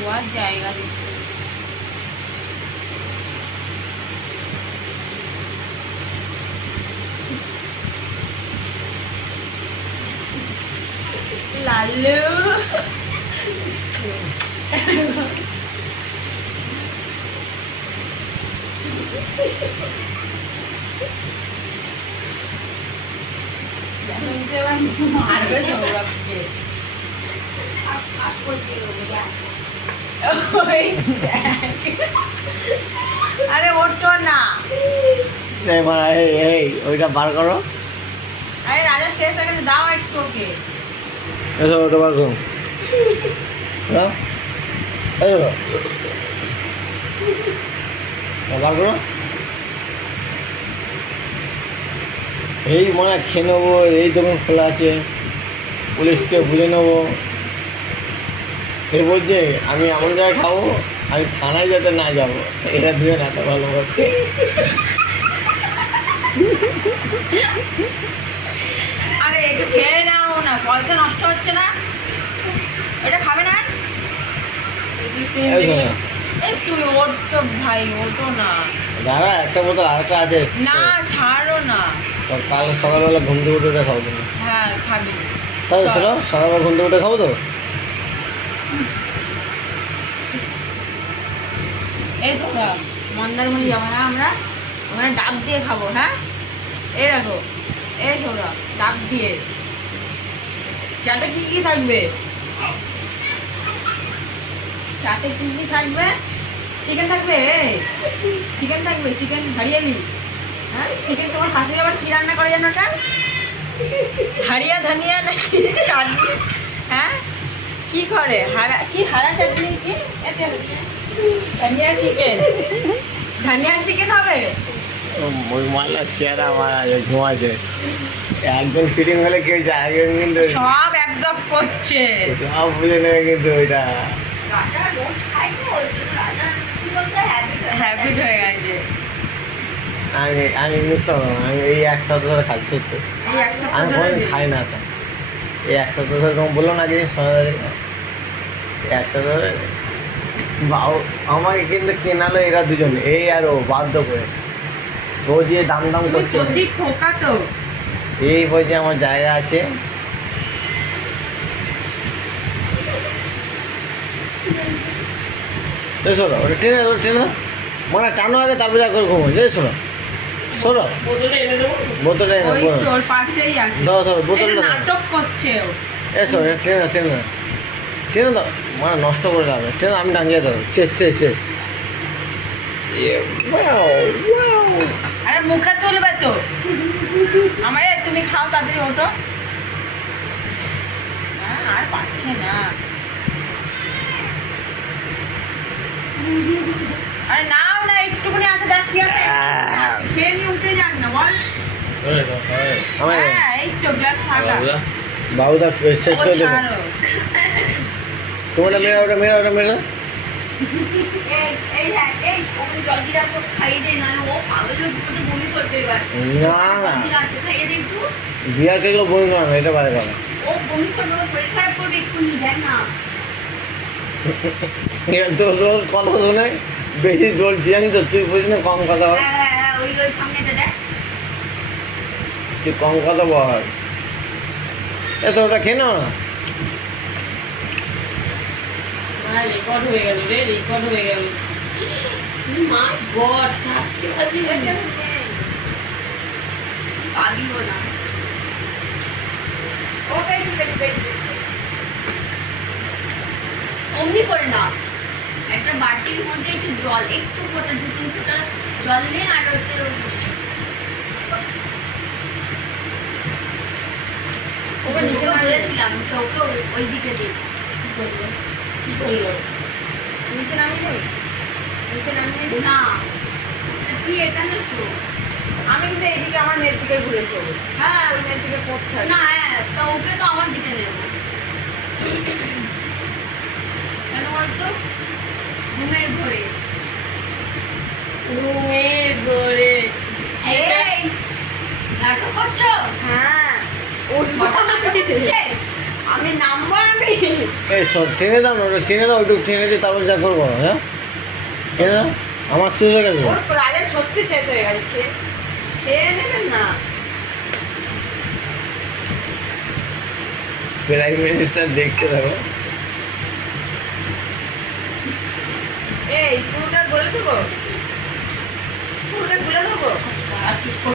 শোয়ার জায়গা দিচ্ছে। লালু মারবে সৌরভকে। আরে ওঠো না, ওইটা বার করো। আরে রাজা শেষ হয়ে গেছে, দাও একটু ওকে। ওটা বার করো, বার করো। এই মানে খেয়ে নেবো, এই দোকান খোলা আছে, পুলিশকে বুঝে নেবো। এ বলছে আমি এমন জায়গায় খাবো, আমি থানায় যাতে না যাবো। এরা দুজন এত ভালো করছে। আরে একটু খেয়ে নাও না, পয়সা নষ্ট হচ্ছে না। এটা খাবে না? একটু ওঠো ভাই, ওঠো না। দাঁড়া, একটা বোতল আরেকটা আছে। না ছাড়ো না। কাল সকালবেলা ঘুম থেকে উঠে খাবো তুমি। হ্যাঁ খাবি। তাই চলো, সকালবেলা ঘুম থেকে উঠে খাবো তো। এই তো মন্দারমণি যাবো না আমরা, ওখানে ডাব দিয়ে খাবো। হ্যাঁ এই দেখো, এই তোরা ডাব দিয়ে। চাটে কি কি থাকবে? চাটে কি কি থাকবে? চিকেন থাকবে, চিকেন থাকবে, চিকেন হারিয়ালি। হ্যাঁ চিকেন, তোমার শাশুড়ি আবার কি রান্না করে জানো ওটা? হারিয়া ধনিয়া নাকি চাটনি? হ্যাঁ কি করে হারা চাটনি কি? ধনিয়া চিকেন, ধনিয়া চিকেন হবে। ওই মালা চেহারা আমার ঘুমাচ্ছে, একজন ফিটিং হলে কেউ যায়, একজন কিন্তু সব একদম করছে, সব বুঝে নেবে কিন্তু ওইটা হ্যাবিট হয়ে গেছে। আমি নিত্য আমি এই এক সপ্তাহ ধরে খাচ্ছি সত্যি। আমি কোনোদিন খাই না তো, এই এক সপ্তাহ ধরে তোমাকে বললো না যে এক সপ্তাহ ধরে আমাকে কিন্তু কেনালো এরা দুজন, এই আর ও বাধ্য করে রোজ দাম দাম করছে। এই বলছে আমার জায়গা আছে। শোনো ওটা টেনে টেনে মানে টানো আগে, তারপরে যা করে ঘুমো। যে শোনো শোনো, বোতলটা দাও, ধরো বোতলটা এসো, ট্রেনে ট্রেনে ট্রেনে দাও, মানে নষ্ট করে যাবে। ট্রেনে আমি টাঙিয়ে দেবো, শেষ শেষ শেষ। আরে মুখে তুলবে তো আমার, তুমি খাও তাড়াতাড়ি ওঠো। আর পাচ্ছে না। আরে নাও না, একটুখানি আছে, দেখ কি আছে, খেয়ে নিয়ে উঠে যান না বল। হ্যাঁ এই তো গ্লাস ফাঁকা। বাবুদা শেষ করে দেবো। তোমারটা মেরা, ওটা মেরা, ওটা মেরা। না না বিয়ার খেলেও বমি করে না, এটা বাজে কথা। তোর রোজ কথা শুনে বেশি জ্বলছি জানি তো, তুই বুঝিস না, কম কথা বল, তুই কম কথা বল। এত ওটা খেয়ে নাও না। রেকর্ড হয়ে গেল রে, রেকর্ড হয়ে গেল। মাই গড, চারটে বাজে পাবিও না। ওকে অমনি করে না, একটা বাটির মধ্যে একটু জল, একটু ফোটা, 2-3 ফোঁটা জল নে, আর হচ্ছে ওকে নিচে বলেছিলাম ওকে ওই দিকে দিই। কি করলো? নিচে নামিয়ে দেবে, নিচে নামিয়ে না, তুই এটা নেছো। আমি কিন্তু এইদিকে আমার মেয়ের দিকে ঘুরে চলবো। হ্যাঁ ওই মেয়ের দিকে পড়তে হবে না। হ্যাঁ তা ওকে তো আমার দিকে নেবো কেন বলতো? ঘুমের ঘরে, ঘুমের ঘরে নাটক করছো? হ্যাঁ আমি নামবো, আমি এই সর টেনে দাও না, ওটা টেনে দাও, ওইটুকু টেনে দিয়ে তারপর যা করবো, হ্যাঁ টেনে দাও। আমার শেষ হয়ে গেছে। ওর প্রাইভেট সত্যি শেষ হয়ে গেছে, খেয়ে নেবেন না। প্রাইম মিনিস্টার দেখতে থাকো। এই পুরোটা বলে দেবো, পুরোটা বলে দেবো।